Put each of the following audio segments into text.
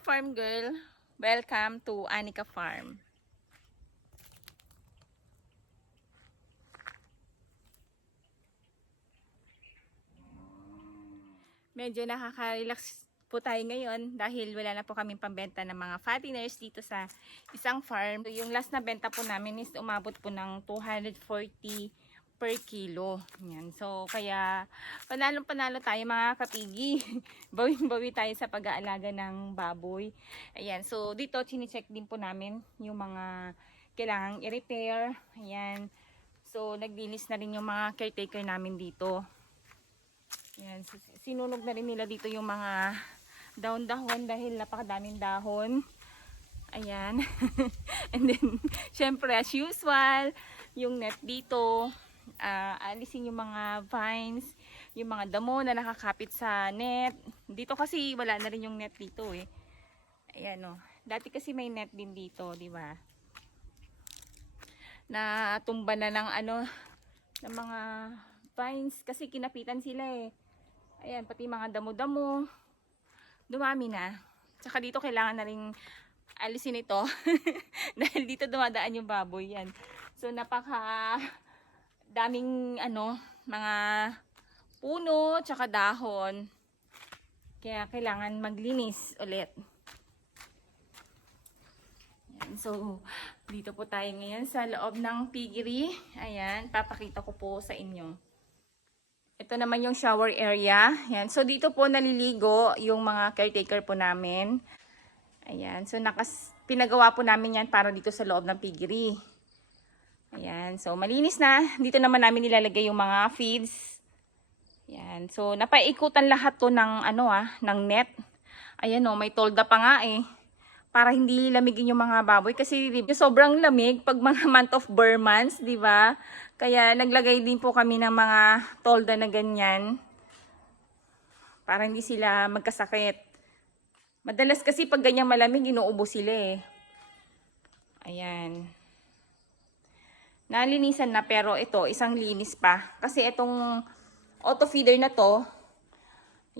farm girl. Welcome to Anika Farm. Medyo nakaka-relax po tayo ngayon dahil wala na po kaming pambenta ng mga fatteners dito sa isang farm. So, yung last na benta po namin is umabot po ng 240 per kilo. Yan. So, kaya panalo panalo tayo mga kapigi. Bawing-bawi tayo sa pag-aalaga ng baboy. Ayan. So, dito chine-check din po namin yung mga kailangang i-repair. Ayan. So, naglinis na rin yung mga caretaker namin dito. Ayan. So, sinunog na rin nila dito yung mga dahon-dahon dahil napakadaming dahon. Ayan. And then, syempre, as usual, yung net dito, ah, alisin yung mga vines, yung mga damo na nakakapit sa net. Dito kasi wala na rin yung net dito eh. Ayan o. Dati kasi may net din dito, di ba? Na tumba na ng ano, ng mga vines kasi kinapitan sila eh. Ayan, pati mga damo-damo. Dumami na. Tsaka dito kailangan na rin alisin ito. Dahil dito dumadaan yung baboy yan. So napaka daming ano, mga puno, tsaka dahon. Kaya kailangan maglinis ulit. Ayan, so, dito po tayo ngayon sa loob ng piggery. Ayan, papakita ko po sa inyo. Ito naman yung shower area. Ayan, so dito po naliligo yung mga caretaker po namin. Ayan, so nakas pinagawa po namin yan para dito sa loob ng piggery. Ayan, so malinis na. Dito naman namin nilalagay yung mga feeds. Ayan, so napaikutan lahat to ng ano ah, ng net. Ayan oh, may tolda pa nga eh. Para hindi lamigin yung mga baboy kasi yung sobrang lamig pag mga month of Burr months, di ba? Kaya naglagay din po kami ng mga tolda na ganyan para hindi sila magkasakit. Madalas kasi pag ganyan malamig, inuubo sila eh. Ayan. Nalinisan na pero ito, isang linis pa. Kasi itong auto feeder na to,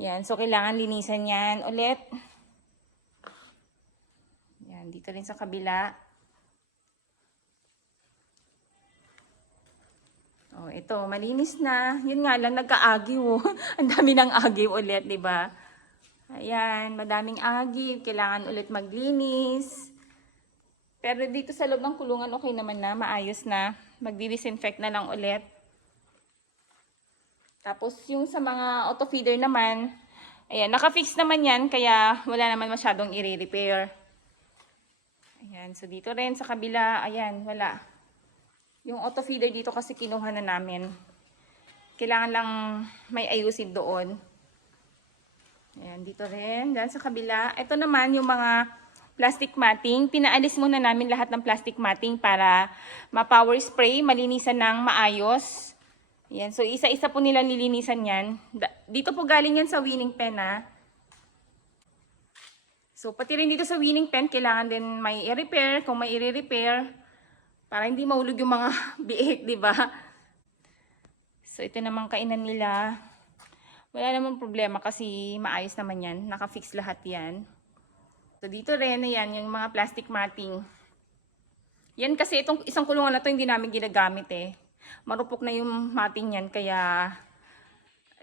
yan, so kailangan linisan yan ulit. Yan, dito rin sa kabila. Oh, ito, malinis na. Yun nga lang, nagka-agiw. oh. Ang dami ng agiw ulit, di ba? Ayan, madaming agiw. Kailangan ulit maglinis. Pero dito sa loob ng kulungan, okay naman na. Maayos na. Magdi-disinfect na lang ulit. Tapos, yung sa mga auto feeder naman, ayan, naka-fix naman yan. Kaya, wala naman masyadong i-repair. Ayan, so dito rin sa kabila, ayan, wala. Yung auto feeder dito kasi kinuha na namin. Kailangan lang may ayusin doon. Ayan, dito rin. Diyan sa kabila. Ito naman yung mga plastic matting. Pinaalis muna namin lahat ng plastic matting para ma-power spray, malinisan ng maayos. Ayan, so isa-isa po nila nilinisan yan. Dito po galing yan sa winning pen ha. So pati rin dito sa winning pen, kailangan din may i-repair, kung may i-repair, para hindi mahulog yung mga biik, di ba? So ito naman kainan nila. Wala namang problema kasi maayos naman yan. Naka-fix lahat yan. So dito rin, ayan, yung mga plastic matting. Yan kasi itong isang kulungan na to hindi namin ginagamit eh. Marupok na yung matting yan, kaya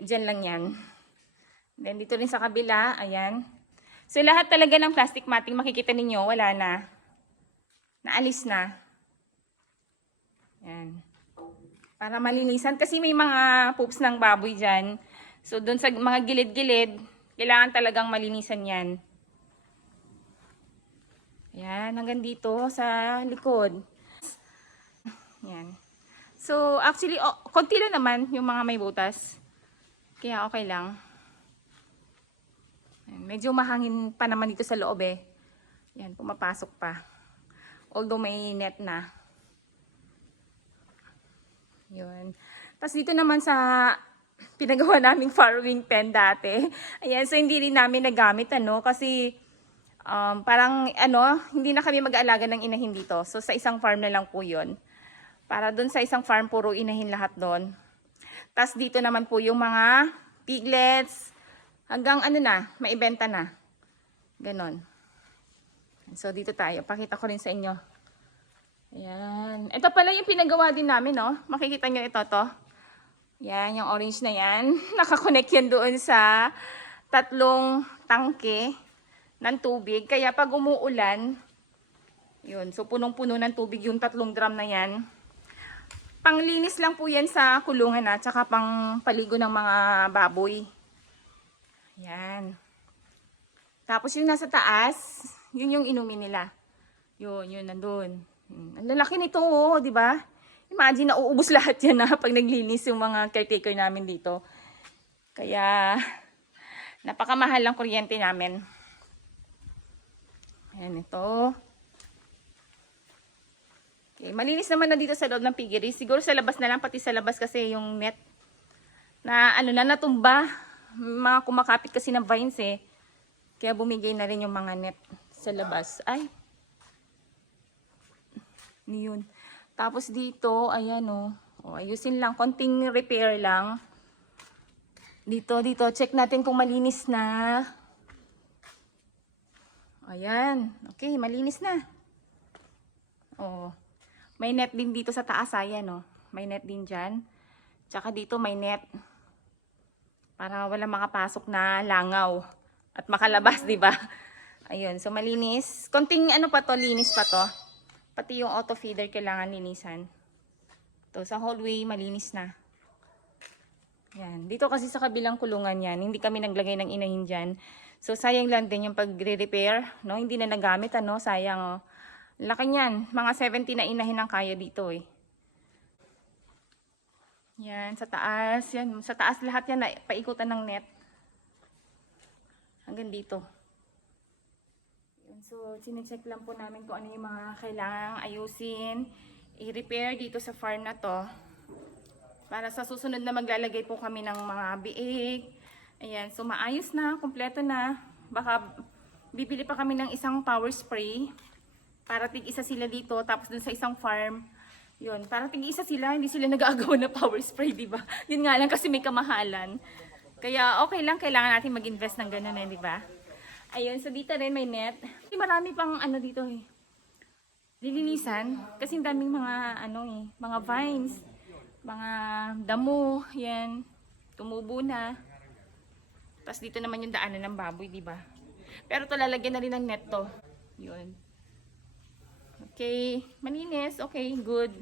dyan lang yan. Then dito rin sa kabila, ayan. So lahat talaga ng plastic matting makikita ninyo, wala na. Naalis na. Yan. Para malinisan. Kasi may mga poops ng baboy dyan. So doon sa mga gilid-gilid, kailangan talagang malinisan yan. Yan, hanggang dito sa likod. Yan. So, actually, oh, konti lang naman yung mga may butas. Kaya okay lang. Ayan, medyo mahangin pa naman dito sa loob eh. Yan, pumapasok pa. Although may net na. Yun. Tapos dito naman sa pinagawa naming farrowing pen dati. Ayan, so hindi rin namin nagamit ano kasi um, parang ano, hindi na kami mag-aalaga ng inahin dito. So sa isang farm na lang po 'yon. Para doon sa isang farm puro inahin lahat doon. Tapos dito naman po yung mga piglets hanggang ano na, maibenta na. Ganon. So, dito tayo. Pakita ko rin sa inyo. Ayan. Ito pala yung pinagawa din namin, no? Makikita nyo ito, to. Yan, yung orange na yan. Nakakonect yan doon sa tatlong tangke ng tubig. Kaya pag umuulan, yun, so punong-puno ng tubig yung tatlong drum na yan. Panglinis lang po yan sa kulungan at saka pang paligo ng mga baboy. Yan. Tapos yung nasa taas, yun yung inumin nila. Yun, yun nandun. Hmm, Ang lalaki nito, oh, di ba? Imagine, nauubos lahat yan na pag naglinis yung mga caretaker namin dito. Kaya, napakamahal ang kuryente namin. Ayan, ito. Okay, malinis naman na dito sa loob ng piggery. Siguro sa labas na lang, pati sa labas kasi yung net na ano na natumba. Mga kumakapit kasi ng vines eh. Kaya bumigay na rin yung mga net sa labas. Ay. Ano yun? Tapos dito, ayan o. Oh. ayusin lang. Konting repair lang. Dito, dito. Check natin kung malinis na. Ayan. Okay, malinis na. Oh. May net din dito sa taas. Ayan o. May net din dyan. Tsaka dito may net. Para wala makapasok na langaw. At makalabas, di ba? Ayun. So, malinis. Konting ano pa to, linis pa to. Pati yung auto feeder kailangan linisan. To sa hallway malinis na. Yan. Dito kasi sa kabilang kulungan yan, hindi kami naglagay ng inahin dyan. So sayang lang din yung pagre-repair, no? Hindi na nagamit ano, sayang oh. Laki niyan, mga 70 na inahin ang kaya dito eh. Yan, sa taas, yan, sa taas lahat yan na paikutan ng net. Hanggang dito. So, sinecheck lang po namin kung ano yung mga kailangang ayusin, i-repair dito sa farm na to. Para sa susunod na maglalagay po kami ng mga biig. Ayan, so maayos na, kompleto na. Baka bibili pa kami ng isang power spray. Para tig isa sila dito, tapos dun sa isang farm. Yun, para tig isa sila, hindi sila nag-aagaw na power spray, di ba? Yun nga lang kasi may kamahalan. Kaya okay lang, kailangan natin mag-invest ng ganun eh, di ba? Ayun, so dito rin may net. Marami pang ano dito eh. Lilinisan. Kasi daming mga ano eh, mga vines, mga damo, yan. Tumubo na. Tapos dito naman yung daanan ng baboy, di ba? Pero to lalagyan na rin ng net to. Yun. Okay, malinis. Okay, good.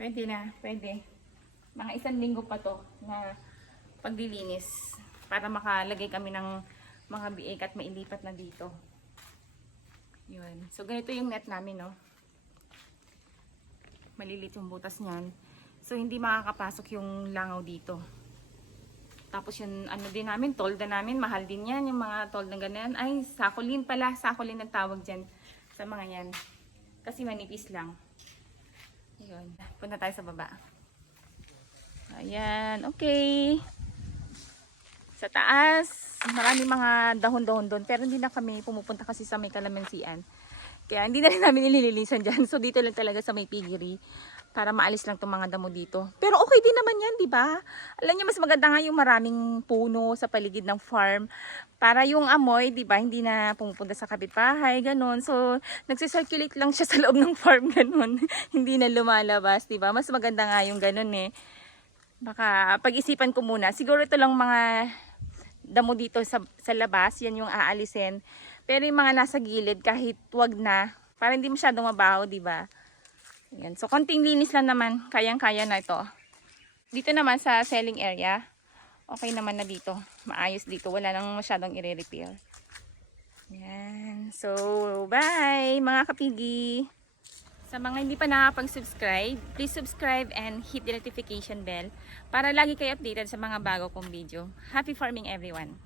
Pwede na, pwede. Mga isang linggo pa to na paglilinis para makalagay kami ng mga biik at mailipat na dito. Yun. So, ganito yung net namin, no? Malilit yung butas niyan. So, hindi makakapasok yung langaw dito. Tapos yung ano din namin, tolda namin, mahal din yan. Yung mga tolda ganyan. Ay, sakulin pala. Sakulin ang tawag dyan sa mga yan. Kasi manipis lang. Yun. Punta tayo sa baba. Ayan. Okay. Sa taas, marami mga dahon-dahon doon. Pero hindi na kami pumupunta kasi sa may kalamansian. Kaya hindi na rin namin nililinisan dyan. So dito lang talaga sa may piggery. Para maalis lang itong mga damo dito. Pero okay din naman yan, di ba? Alam niyo, mas maganda nga yung maraming puno sa paligid ng farm. Para yung amoy, di ba, hindi na pumupunta sa kapitbahay, ganun. So, nagsisirculate lang siya sa loob ng farm, ganun. hindi na lumalabas, di ba? Mas maganda nga yung ganun eh. Baka pag-isipan ko muna. Siguro ito lang mga damo dito sa, sa labas, yan yung aalisin. Pero yung mga nasa gilid, kahit wag na, para hindi masyadong mabaho, di ba? Yan. So, konting linis lang naman. Kayang-kaya na ito. Dito naman sa selling area, okay naman na dito. Maayos dito. Wala nang masyadong i-repair. Yan. So, bye mga kapigi! Sa mga hindi pa nakapag-subscribe, please subscribe and hit the notification bell para lagi kayo updated sa mga bago kong video. Happy farming everyone!